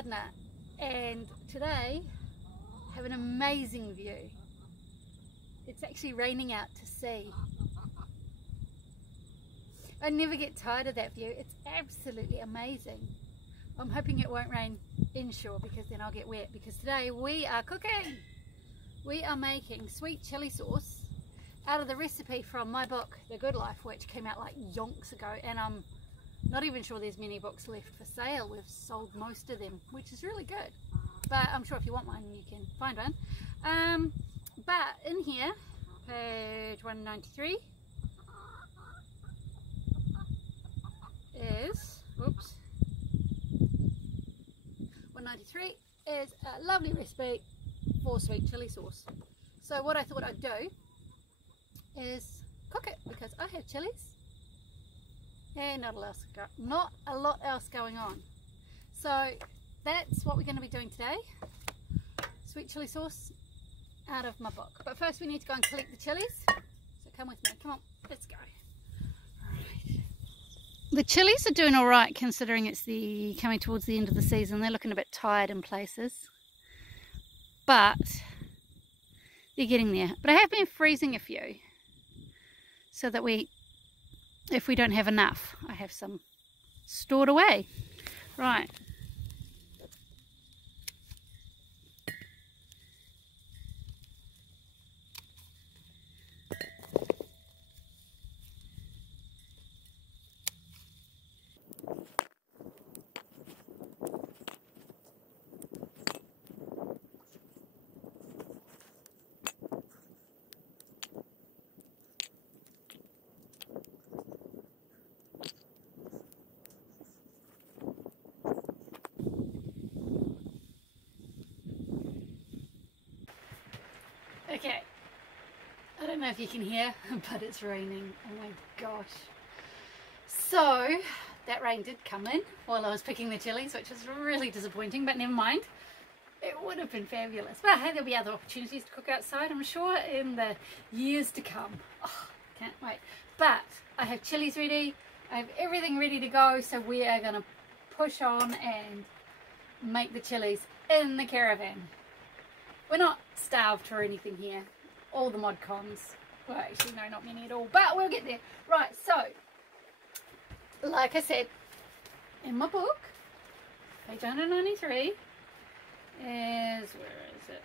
gardener, and today I have an amazing view. It's actually raining out to sea. I never get tired of that view. It's absolutely amazing. I'm hoping it won't rain inshore because then I'll get wet, because today we are cooking. We are making sweet chili sauce out of the recipe from my book, The Good Life, which came out like yonks ago, and I'm not even sure there's many books left for sale. We've sold most of them, which is really good. But I'm sure if you want one, you can find one. But in here, page 193 is, whoops, 193 is a lovely recipe for sweet chili sauce. So what I thought I'd do is cook it, because I have chilies and not a lot else going on. So that's what we're going to be doing today, sweet chili sauce out of my book. But first we need to go and collect the chilies, so come with me, come on, let's go. Alright, the chilies are doing alright considering it's coming towards the end of the season. They're looking a bit tired in places, but they're getting there. But I have been freezing a few so that if we don't have enough, I have some stored away. Right. Okay, I don't know if you can hear, but it's raining. Oh my gosh. So that rain did come in while I was picking the chilies, which was really disappointing, but never mind. It would have been fabulous. But hey, there'll be other opportunities to cook outside, I'm sure, in the years to come. Oh, can't wait. But I have chilies ready. I have everything ready to go, so we are going to push on and make the chilies in the caravan. We're not starved or anything here. All the mod cons. Well, actually, no, not many at all. But we'll get there. Right, so, like I said, in my book, page 193 is, where is it?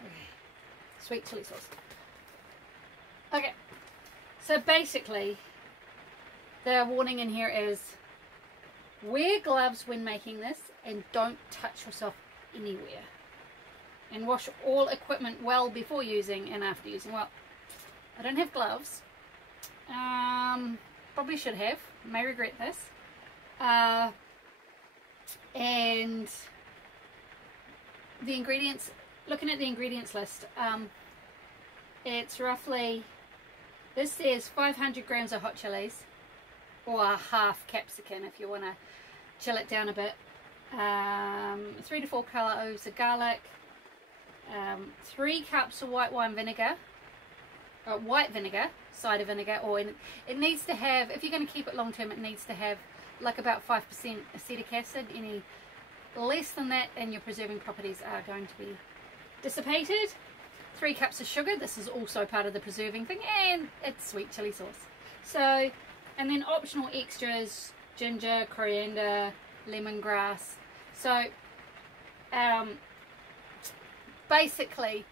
Okay. Sweet chili sauce. Okay, so basically, the warning in here is, wear gloves when making this and don't touch yourself anywhere. And wash all equipment well before using and after using. Well, I don't have gloves. Probably should have. May regret this. And the ingredients, looking at the ingredients list, it's roughly, this says 500 grams of hot chilies, or a half capsicum if you want to chill it down a bit, 3 to 4 cloves of garlic, 3 cups of white vinegar, cider vinegar, or it needs to have, if you're going to keep it long term, it needs to have like about 5% acetic acid. Any less than that and your preserving properties are going to be dissipated. 3 cups of sugar, this is also part of the preserving thing, and it's sweet chili sauce. So, and then optional extras, ginger, coriander, lemongrass. So basically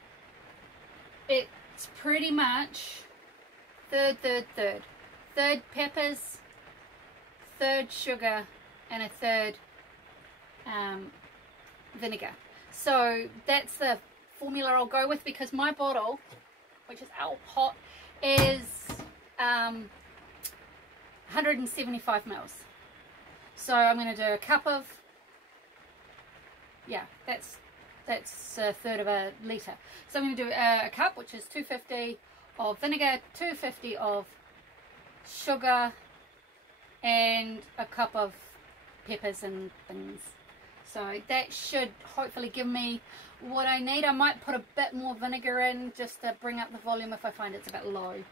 it's pretty much third peppers, third sugar, and a third vinegar. So that's the formula I'll go with, because my bottle, which is out hot, is 175 mils. So I'm going to do a cup of, yeah, that's a third of a litre. So I'm going to do a cup, which is 250 of vinegar, 250 of sugar, and a cup of peppers and things. So that should hopefully give me what I need. I might put a bit more vinegar in just to bring up the volume if I find it's a bit low.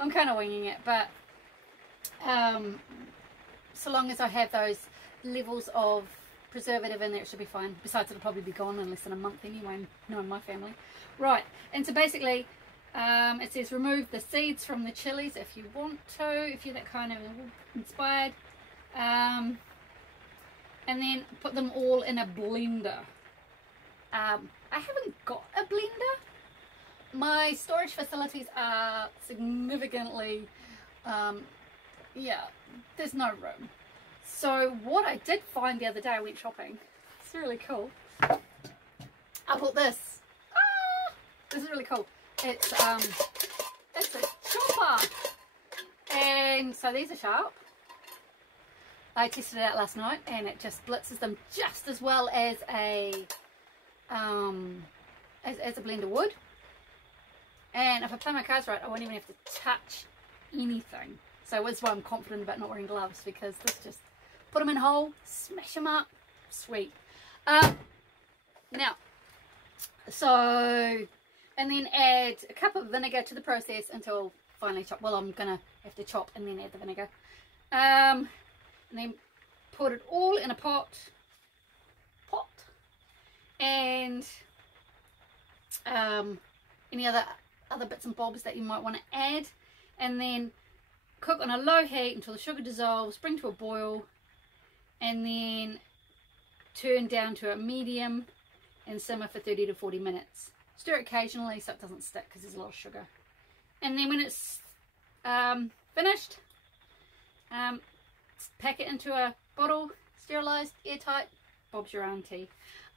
I'm kind of winging it, but So long as I have those levels of preservative in there, it should be fine. Besides, it'll probably be gone in less than a month anyway, knowing my family. Right, and so basically it says remove the seeds from the chilies if you want to, if you're that kind of inspired, and then put them all in a blender. I haven't got a blender. My storage facilities are significantly, yeah, there's no room. So what I did find the other day, I went shopping. It's really cool. I bought this. Ah, this is really cool. It's a chopper. And so these are sharp. I tested it out last night and it just blitzes them just as well as a blender would. And if I play my cards right, I won't even have to touch anything. So that's why I'm confident about not wearing gloves, because this just put them in whole, smash them up, sweet. Now, so, and then add a cup of vinegar to the process until finally chop. Well, I'm gonna have to chop and then add the vinegar. And then put it all in a pot, and any other bits and bobs that you might want to add, and then cook on a low heat until the sugar dissolves, bring to a boil, and then turn down to a medium and simmer for 30 to 40 minutes. Stir occasionally so it doesn't stick because there's a lot of sugar. And then when it's finished, pack it into a bottle, sterilised, airtight, Bob's your auntie.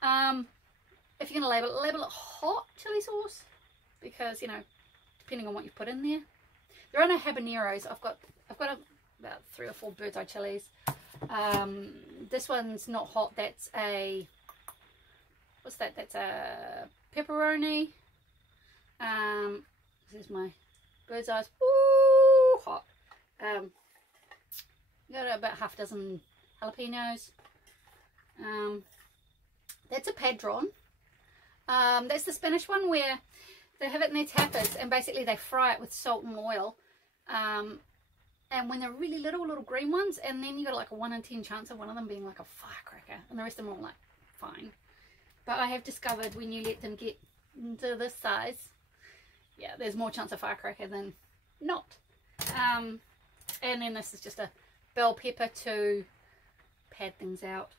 If you're going to label it hot chili sauce, because, you know, depending on what you put in there. There are no habaneros. I've got about 3 or 4 bird's eye chilies. This one's not hot. That's a, what's that? That's a pepperoni. This is my bird's eyes. Ooh, hot. Got about half a dozen jalapenos. That's a padron. That's the Spanish one where they have it in their tapas and basically they fry it with salt and oil. And when they're really little green ones, and then you got like a 1 in 10 chance of one of them being like a firecracker, and the rest of them are all like fine. But I have discovered when you let them get into this size, yeah, there's more chance of firecracker than not. And then this is just a bell pepper to pad things out.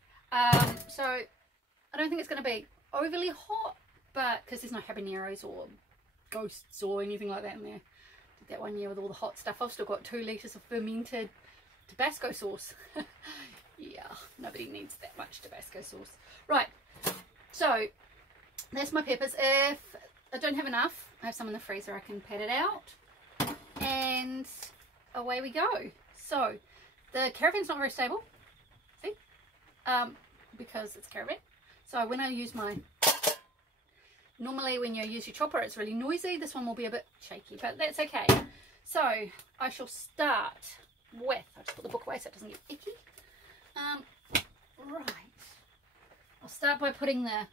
So I don't think it's going to be overly hot, but because there's no habaneros or ghosts or anything like that in there. Did that one year with all the hot stuff. I've still got 2 litres of fermented Tabasco sauce. Yeah, nobody needs that much Tabasco sauce. Right, so that's my peppers. If I don't have enough, I have some in the freezer, I can pad it out, and away we go. So the caravan's not very stable, see, because it's caravan. So when I use my, normally when you use your chopper it's really noisy. This one will be a bit shaky, but that's okay. So I shall start with, I'll just put the book away so it doesn't get icky. Right, I'll start by putting the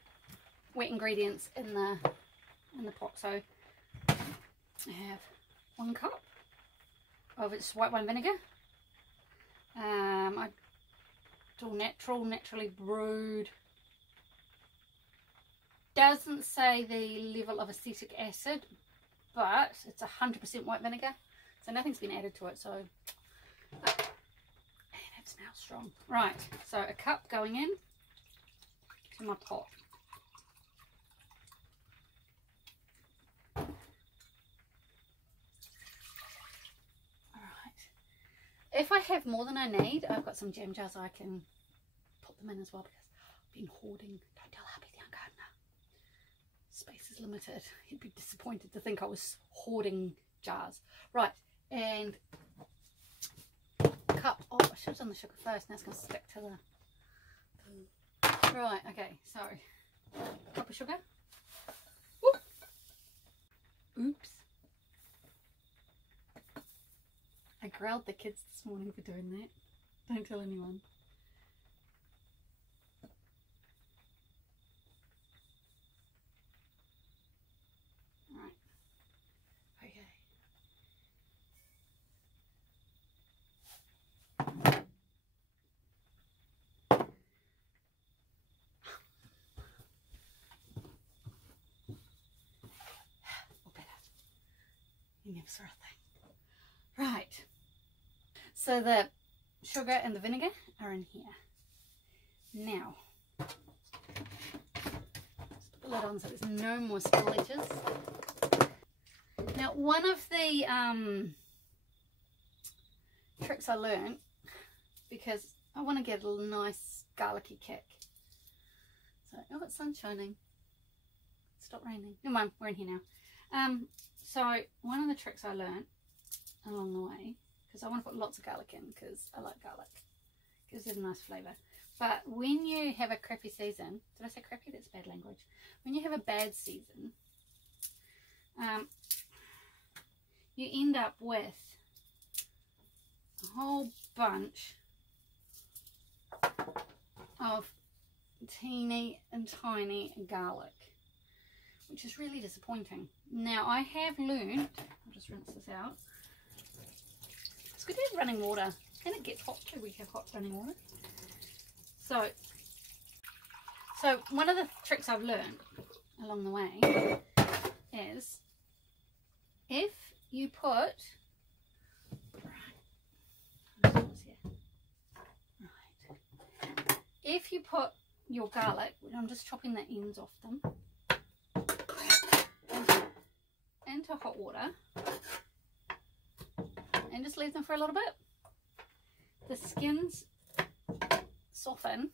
wet ingredients in the pot. So I have 1 cup of its white wine vinegar. It's all natural, naturally brewed. Doesn't say the level of acetic acid, but it's 100% white vinegar, so nothing's been added to it. So and it smells strong. Right, so a cup going in to my pot. If I have more than I need, I've got some jam jars I can put them in as well, because I've been hoarding. Don't tell Happy the young gardener. Space is limited. He'd be disappointed to think I was hoarding jars. Right, and cup. Oh, I should have done the sugar first. Now it's going to stick to the. Right, okay, so cup of sugar. Whoop. Oops. I growled the kids this morning for doing that. Don't tell anyone. Right. Okay. sort of thing. Right. So the sugar and the vinegar are in here. Now, let's put the lid on so there's no more spillages. Now, one of the tricks I learned, because I want to get a nice garlicky kick. So, oh, it's sun shining. Stop raining. Never mind, we're in here now. So one of the tricks I learned along the way, because I want to put lots of garlic in because I like garlic, gives it a nice flavour. But when you have a crappy season, did I say crappy? That's bad language. When you have a bad season, you end up with a whole bunch of teeny and tiny garlic, which is really disappointing. Now I have learned, I'll just rinse this out. It's good to have running water, and it gets hot too. We have hot running water. So one of the tricks I've learned along the way is if you put your garlic, I'm just chopping the ends off them, into hot water and just leave them for a little bit, the skins soften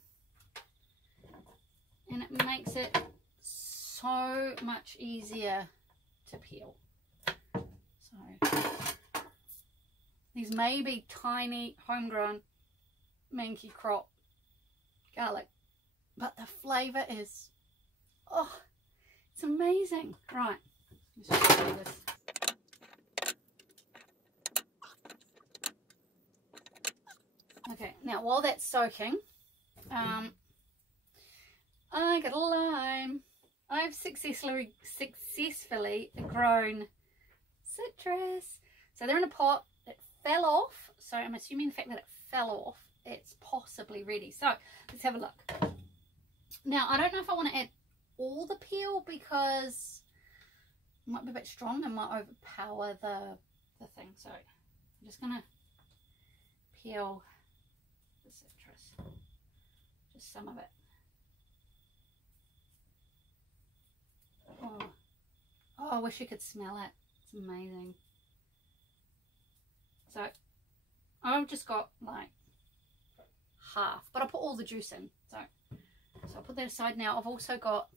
and it makes it so much easier to peel. So these may be tiny homegrown manky crop garlic, but the flavour is, oh, it's amazing. Right, let's just do this. Okay, now while that's soaking, I got a lime. I've successfully grown citrus. So they're in a pot. It fell off, so I'm assuming the fact that it fell off, it's possibly ready. So let's have a look. Now I don't know if I want to add all the peel because it might be a bit strong and might overpower the thing. So I'm just gonna peel the citrus, just some of it. Oh, I wish you could smell it. It's amazing. So I've just got like half, but I'll put all the juice in. So I'll put that aside. Now I've also got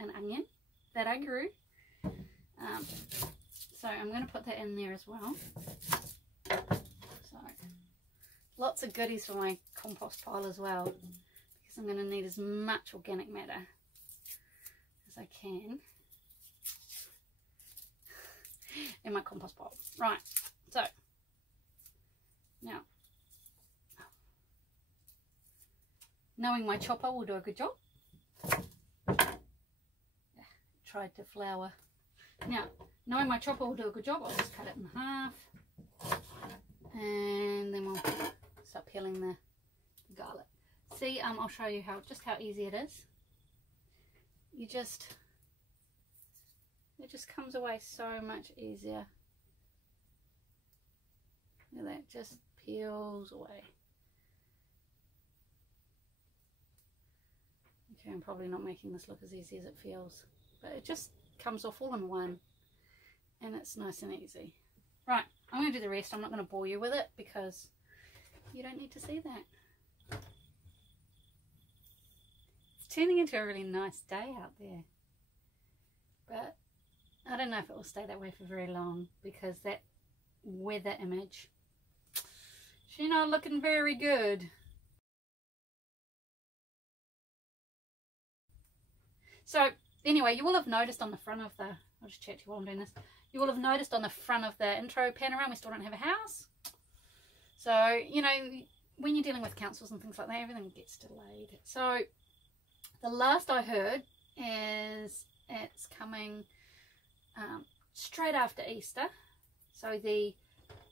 an onion that I grew. So I'm going to put that in there as well. So lots of goodies for my compost pile as well, because I'm going to need as much organic matter as I can in my compost pile. Right, so now knowing my chopper will do a good job. Tried to flour. Now knowing my chopper will do a good job, I'll just cut it in half and then we'll start peeling the garlic. See, I'll show you just how easy it is. It just comes away so much easier. Look at that, just peels away. Okay, I'm probably not making this look as easy as it feels, but it just comes off all in one and it's nice and easy. Right, I'm going to do the rest. I'm not going to bore you with it because you don't need to see that. It's turning into a really nice day out there, but I don't know if it will stay that way for very long because that weather image, she's not looking very good. So anyway, you will have noticed on the front of the, I'll just chat to you while I'm doing this, you will have noticed on the front of the intro panorama we still don't have a house. So, you know, when you're dealing with councils and things like that, everything gets delayed. So the last I heard is it's coming straight after Easter. So the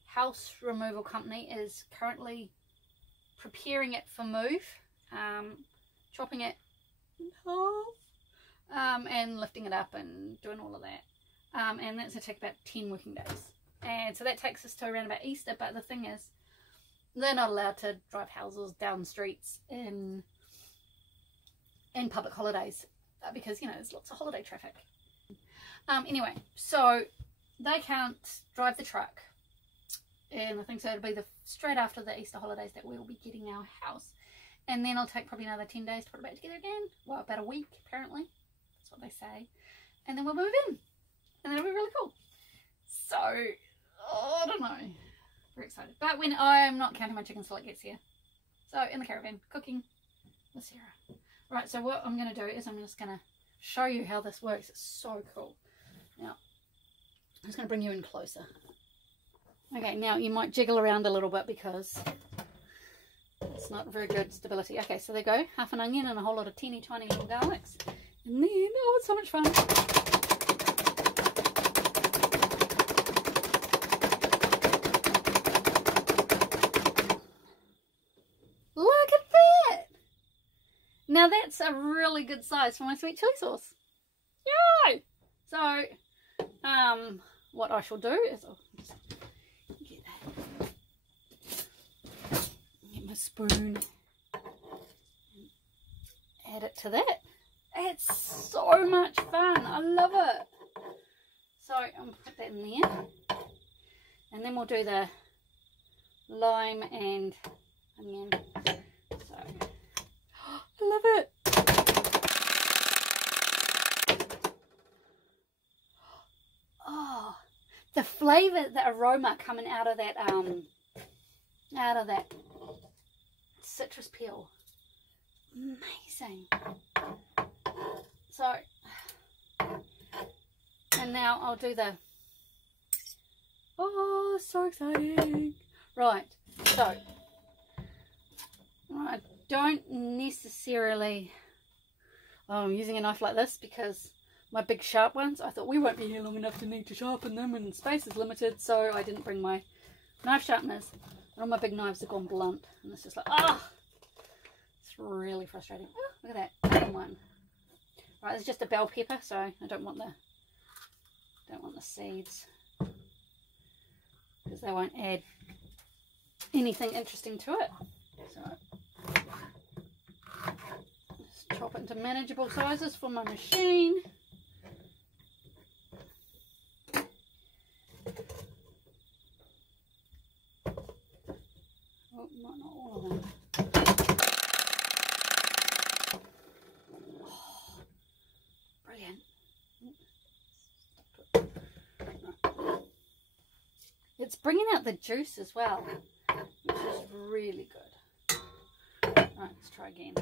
house removal company is currently preparing it for move, chopping it in half, and lifting it up and doing all of that. And that's going to take about 10 working days. And so that takes us to around about Easter. But the thing is, they're not allowed to drive houses down streets in public holidays because, you know, there's lots of holiday traffic. Anyway, so they can't drive the truck, and I think so it'll be straight after the Easter holidays that we'll be getting our house, and then it'll take probably another 10 days to put it back together again. Well, about a week apparently, that's what they say, and then we'll move in, and that'll be really cool. So I don't know, very excited. But when I'm not counting my chickens till it gets here. So in the caravan, cooking with Sarah. Right, so what I'm going to do is I'm just going to show you how this works. It's so cool. Now, I'm just going to bring you in closer. Okay, now you might jiggle around a little bit because it's not very good stability. Okay, so there you go. Half an onion and a whole lot of teeny tiny little garlics. And then, oh, it's so much fun. Look at that! Now that's a really good size for my sweet chili sauce. Yay! So, what I shall do is I'll just get my spoon and add it to that. It's so much fun. I love it. So I'm going to put that in there, and then we'll do the lime and onion. So I love it. Oh, the flavour, the aroma coming out of that citrus peel, amazing. So, and now I'll do the, oh, so exciting. Right, so I don't necessarily, I'm using a knife like this because my big sharp ones, I thought we won't be here long enough to need to sharpen them and space is limited, so I didn't bring my knife sharpeners. And all my big knives have gone blunt, and it's just like, ah, it's really frustrating. Oh, look at that, second one. Right, it's just a bell pepper, so I don't want the seeds because they won't add anything interesting to it. So just chop it into manageable sizes for my machine. Oh, not all of them. Oh, brilliant. It's bringing out the juice as well, which is really good. Right, let's try again.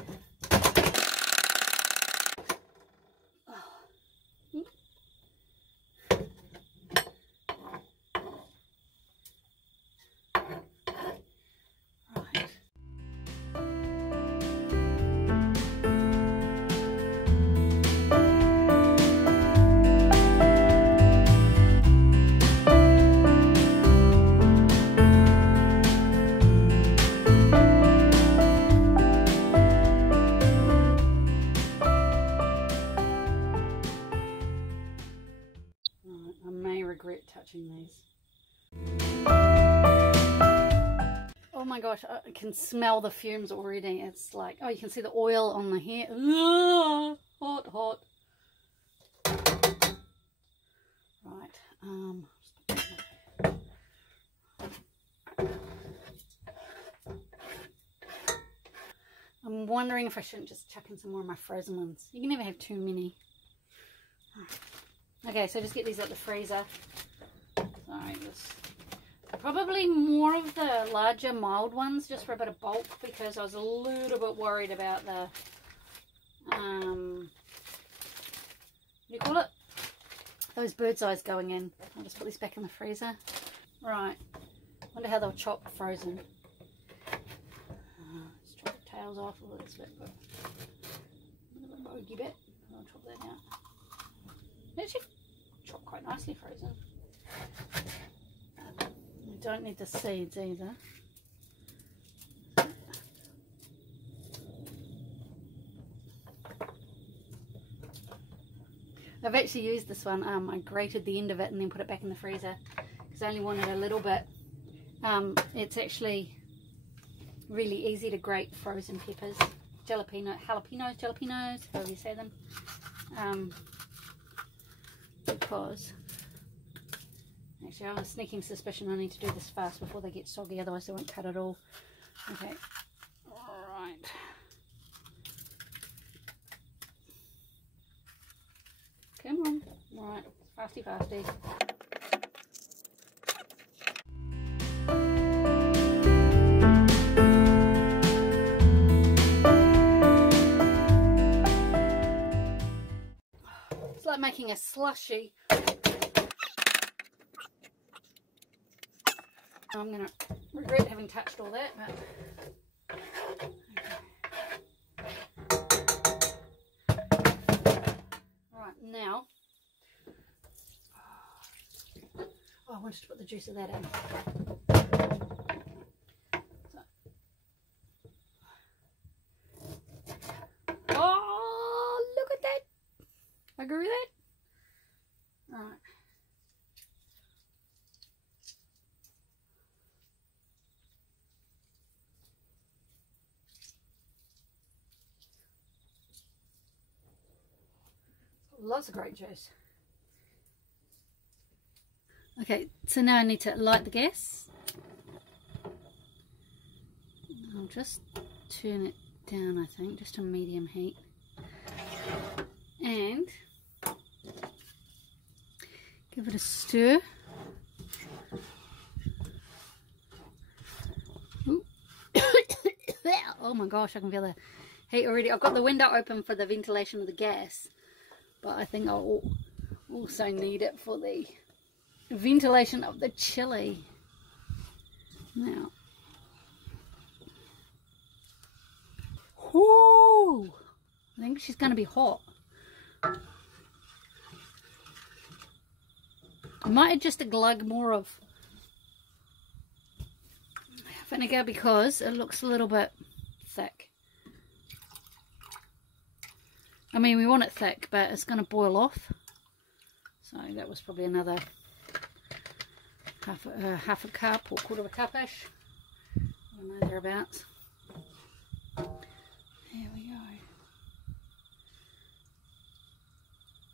Touching these. Oh my gosh, I can smell the fumes already. It's like, oh, you can see the oil on the hair. Ugh, hot, hot. Right. I'm wondering if I shouldn't just chuck in some more of my frozen ones. You can never have too many. Okay, so just get these out the freezer. Sorry, probably more of the larger mild ones just for a bit of bulk because I was a little bit worried about the what do you call it? Those bird's eyes going in. I'll just put these back in the freezer. Right, wonder how they'll chop frozen. Let's chop the tails off a little bit, but a little bogey bit. I'll chop that out. They actually chop quite nicely frozen. You don't need the seeds either. I've actually used this one. I grated the end of it and then put it back in the freezer because I only wanted a little bit. It's actually really easy to grate frozen peppers, jalapenos, however you say them, because actually I have a sneaking suspicion I need to do this fast before they get soggy, otherwise they won't cut at all. Okay, alright. Come on, right, fasty fasty. It's like making a slushy. I'm gonna regret having touched all that, but right now. Oh, I wanted to put the juice of that in. Oh, look at that! I grew that. Right. Lots of grape juice. Okay, so now I need to light the gas. I'll just turn it down, I think, just to medium heat. And give it a stir. Oh my gosh, I can feel the heat already. I've got the window open for the ventilation of the gas, but I think I'll also need it for the ventilation of the chili. Now, whoo! I think she's going to be hot. I might just a glug more of vinegar because it looks a little bit thick. I mean, we want it thick, but it's going to boil off. So that was probably another half a cup or quarter of a cup-ish. I don't know, thereabouts. There we go.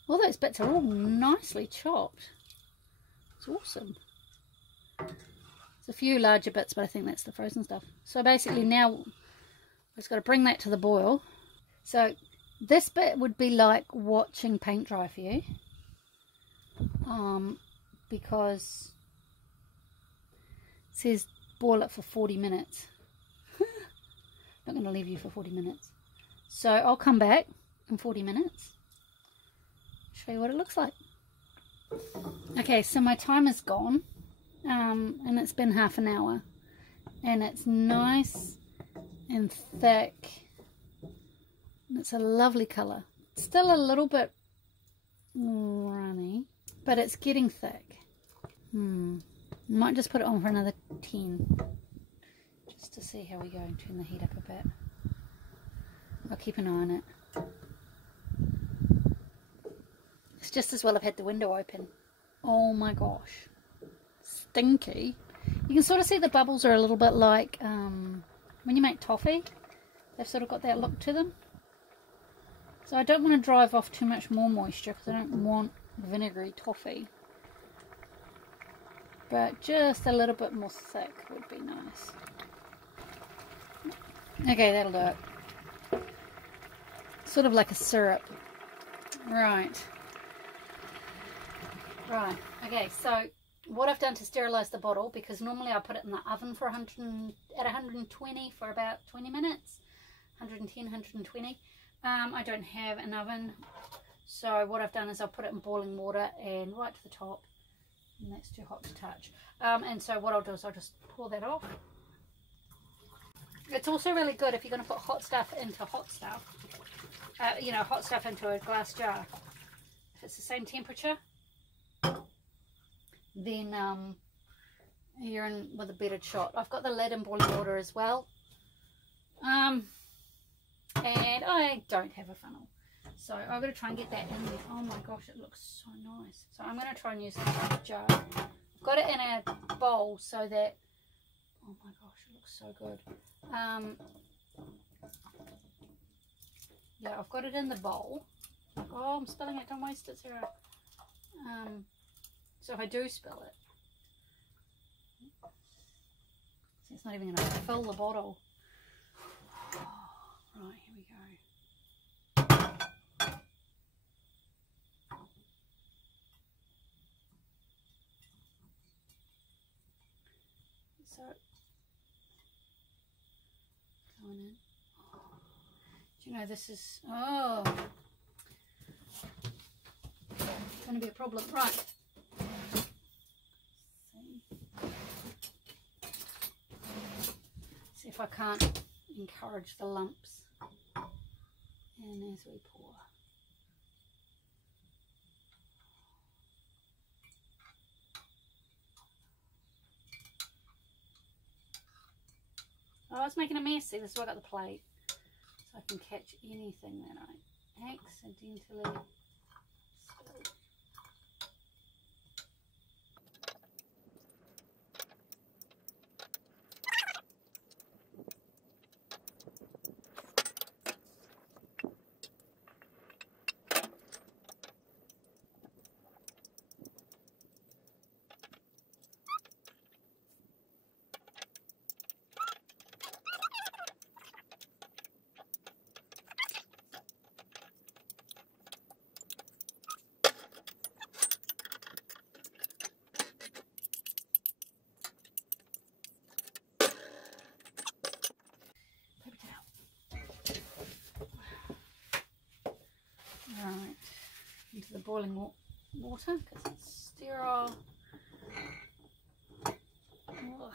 All those bits are all nicely chopped. It's awesome. There's a few larger bits, but I think that's the frozen stuff. So basically now I've just got to bring that to the boil. So this bit would be like watching paint dry for you, because it says boil it for 40 minutes. Not going to leave you for 40 minutes. So I'll come back in 40 minutes, show you what it looks like. Okay, so my timer's gone, and it's been half an hour, and it's nice and thick. It's a lovely colour. Still a little bit runny, but it's getting thick. Might just put it on for another 10, just to see how we go and turn the heat up a bit. I'll keep an eye on it. It's just as well I've had the window open. Oh my gosh, stinky. You can sort of see the bubbles are a little bit like when you make toffee. They've sort of got that look to them. So I don't want to drive off too much more moisture because I don't want vinegary toffee. But just a little bit more thick would be nice. Okay, that'll do it. Sort of like a syrup. Right. Okay, so what I've done to sterilize the bottle, because normally I put it in the oven for 120 for about 20 minutes. 110, 120. I don't have an oven, so what I've done is I've put it in boiling water and right to the top, and that's too hot to touch. And so what I'll do is I'll just pour that off. It's also really good if you're going to put hot stuff into hot stuff, you know, hot stuff into a glass jar. If it's the same temperature, then you're in with a better shot. I've got the lid in boiling water as well. And I don't have a funnel, so I'm going to try and get that in there. Oh my gosh, it looks so nice. So I'm going to try and use a jar got it in a bowl so that, oh my gosh, it looks so good. Yeah, I've got it in the bowl. Oh, I'm spilling it, don't waste it, Sarah. So if I do spill it, see, it's not even going to fill the bottle. Right, here we go. So, going in. Do you know this is, oh, it's going to be a problem. Right. See if I can't encourage the lumps. And as we pour. Oh, it's making a mess. See, this is why I got the plate. So I can catch anything that I accidentally spilled. Right, into the boiling water because it's sterile. Ugh.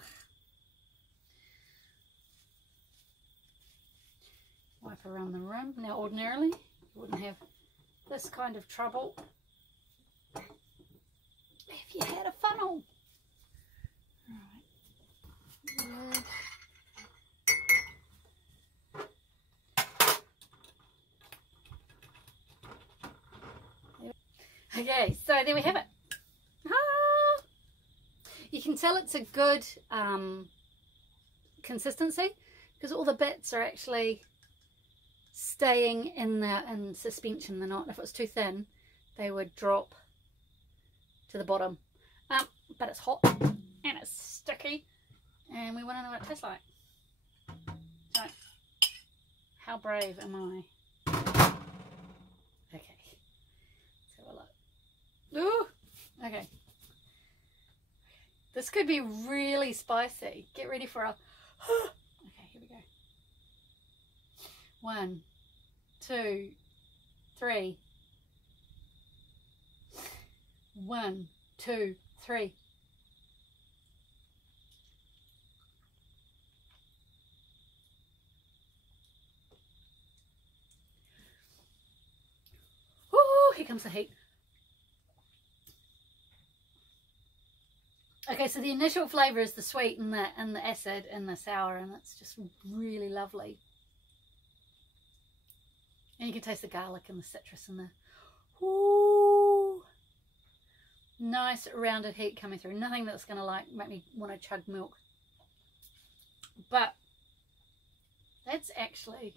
Wipe around the rim. Now ordinarily you wouldn't have this kind of trouble if you had a funnel. Right. Okay, so there we have it. Ah! You can tell it's a good consistency because all the bits are actually staying in suspension. They're not, if it was too thin, they would drop to the bottom. But it's hot and it's sticky, and we want to know what it tastes like. So, how brave am I? Okay. Ooh, okay. This could be really spicy. Get ready for a... Okay, here we go. 1, 2, 3. 1, 2, 3. Ooh, here comes the heat. Okay, so the initial flavour is the sweet and the acid and the sour, and it's just really lovely. And you can taste the garlic and the citrus and the ooh, nice rounded heat coming through. Nothing that's going to like make me want to chug milk. But that's actually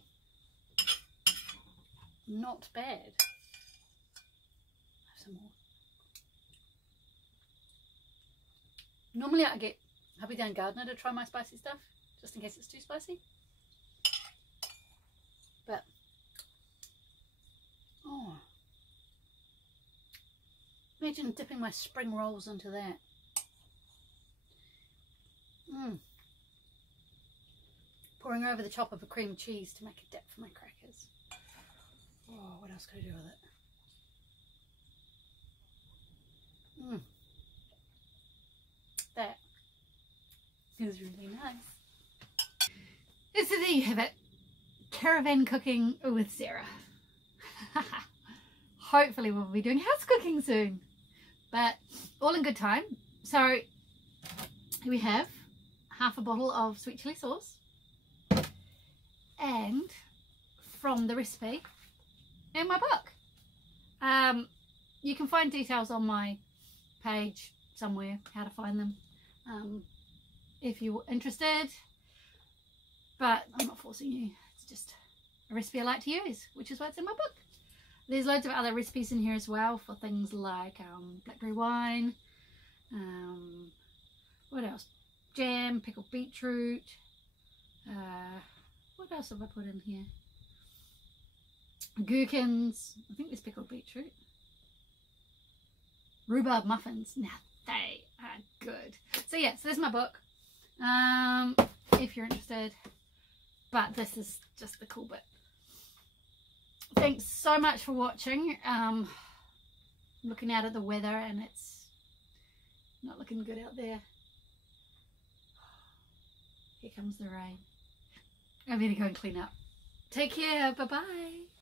not bad. Have some more. Normally I get Happy Down Gardener to try my spicy stuff, just in case it's too spicy. But, oh, imagine dipping my spring rolls into that. Pouring over the top of a cream cheese to make a dip for my crackers. Oh, what else could I do with it? That is really nice. So there you have it. Caravan cooking with Sarah. Hopefully we'll be doing house cooking soon. But all in good time. So here we have half a bottle of sweet chilli sauce. And from the recipe in my book. You can find details on my page somewhere how to find them if you're interested, but I'm not forcing you. It's just a recipe I like to use, which is why it's in my book. There's loads of other recipes in here as well for things like blackberry wine, what else, jam, pickled beetroot, what else have I put in here, gherkins, I think there's pickled beetroot, rhubarb muffins. Now they are good. So yeah, so there's my book if you're interested, but this is just the cool bit. Thanks so much for watching. Looking out at the weather and it's not looking good out there. Here comes the rain. I better go and clean up. Take care. Bye bye.